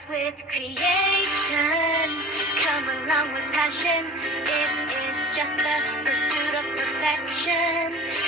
starts with creation. Come along with passion. It is just the pursuit of perfection.